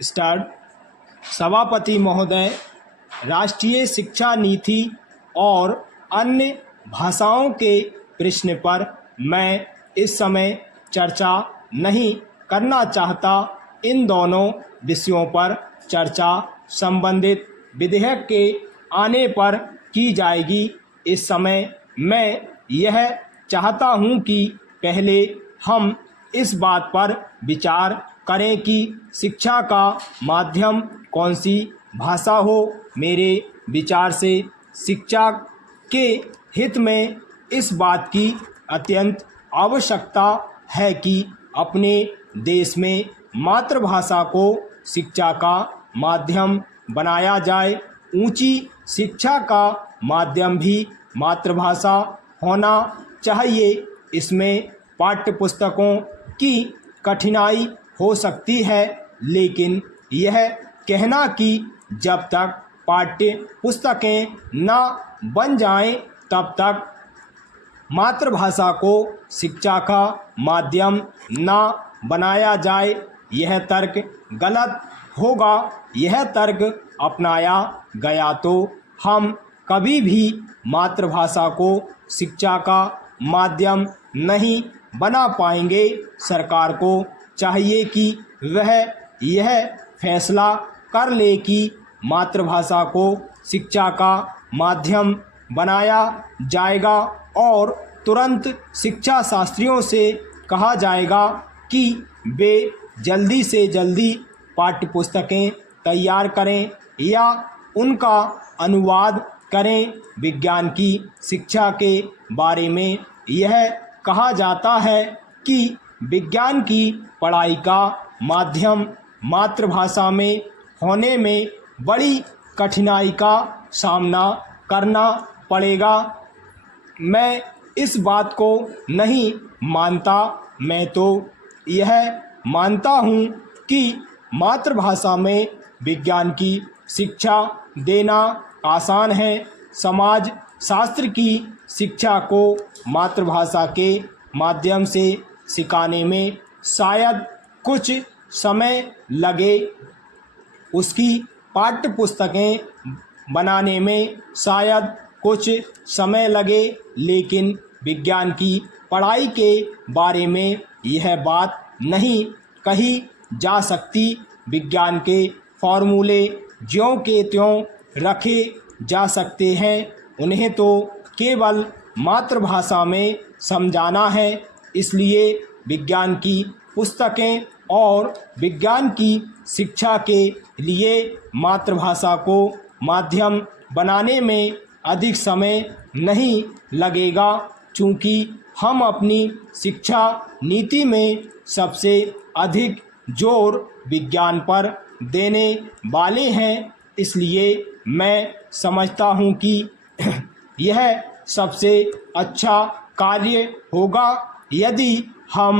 Start. सभापति महोदय, राष्ट्रीय शिक्षा नीति और अन्य भाषाओं के प्रश्न पर मैं इस समय चर्चा नहीं करना चाहता। इन दोनों विषयों पर चर्चा संबंधित विधेयक के आने पर की जाएगी। इस समय मैं यह चाहता हूं कि पहले हम इस बात पर विचार करें कि शिक्षा का माध्यम कौन सी भाषा हो। मेरे विचार से शिक्षा के हित में इस बात की अत्यंत आवश्यकता है कि अपने देश में मातृभाषा को शिक्षा का माध्यम बनाया जाए। ऊंची शिक्षा का माध्यम भी मातृभाषा होना चाहिए। इसमें पाठ्य पुस्तकों की कठिनाई हो सकती है, लेकिन यह कहना कि जब तक पाठ्य पुस्तकें न बन जाएं तब तक मातृभाषा को शिक्षा का माध्यम न बनाया जाए, यह तर्क गलत होगा। यह तर्क अपनाया गया तो हम कभी भी मातृभाषा को शिक्षा का माध्यम नहीं बना पाएंगे। सरकार को चाहिए कि वह यह फैसला कर ले कि मातृभाषा को शिक्षा का माध्यम बनाया जाएगा और तुरंत शिक्षा शास्त्रियों से कहा जाएगा कि वे जल्दी से जल्दी पाठ्यपुस्तकें तैयार करें या उनका अनुवाद करें। विज्ञान की शिक्षा के बारे में यह कहा जाता है कि विज्ञान की पढ़ाई का माध्यम मातृभाषा में होने में बड़ी कठिनाई का सामना करना पड़ेगा। मैं इस बात को नहीं मानता। मैं तो यह मानता हूँ कि मातृभाषा में विज्ञान की शिक्षा देना आसान है। समाज शास्त्र की शिक्षा को मातृभाषा के माध्यम से सिखाने में शायद कुछ समय लगे, उसकी पाठ्य पुस्तकें बनाने में शायद कुछ समय लगे, लेकिन विज्ञान की पढ़ाई के बारे में यह बात नहीं कही जा सकती। विज्ञान के फॉर्मूले ज्यों के त्यों रखे जा सकते हैं, उन्हें तो केवल मातृभाषा में समझाना है। इसलिए विज्ञान की पुस्तकें और विज्ञान की शिक्षा के लिए मातृभाषा को माध्यम बनाने में अधिक समय नहीं लगेगा, चूँकि हम अपनी शिक्षा नीति में सबसे अधिक जोर विज्ञान पर देने वाले हैं। इसलिए मैं समझता हूँ कि यह सबसे अच्छा कार्य होगा यदि हम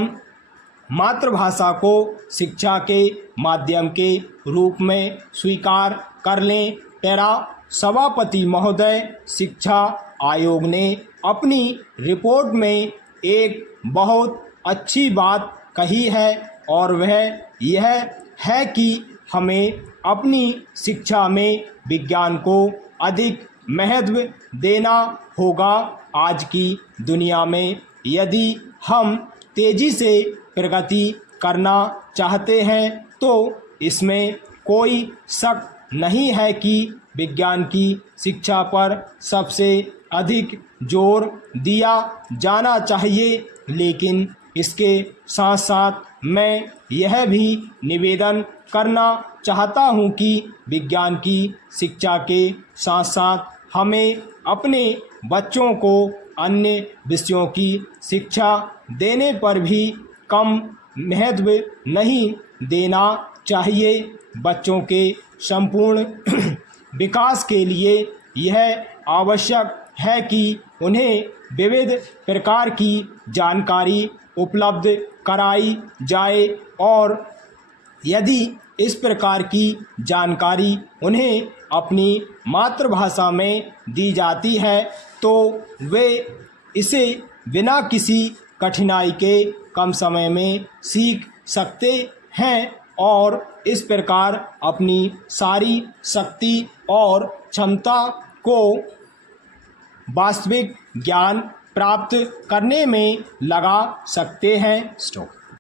मातृभाषा को शिक्षा के माध्यम के रूप में स्वीकार कर लें। पैरा। सभापति महोदय, शिक्षा आयोग ने अपनी रिपोर्ट में एक बहुत अच्छी बात कही है और वह यह है कि हमें अपनी शिक्षा में विज्ञान को अधिक महत्व देना होगा। आज की दुनिया में यदि हम तेज़ी से प्रगति करना चाहते हैं तो इसमें कोई शक नहीं है कि विज्ञान की शिक्षा पर सबसे अधिक जोर दिया जाना चाहिए। लेकिन इसके साथ साथ मैं यह भी निवेदन करना चाहता हूँ कि विज्ञान की शिक्षा के साथ साथ हमें अपने बच्चों को अन्य विषयों की शिक्षा देने पर भी कम महत्व नहीं देना चाहिए। बच्चों के संपूर्ण विकास के लिए यह आवश्यक है कि उन्हें विविध प्रकार की जानकारी उपलब्ध कराई जाए और यदि इस प्रकार की जानकारी उन्हें अपनी मातृभाषा में दी जाती है तो वे इसे बिना किसी कठिनाई के कम समय में सीख सकते हैं और इस प्रकार अपनी सारी शक्ति और क्षमता को वास्तविक ज्ञान प्राप्त करने में लगा सकते हैं। Stop.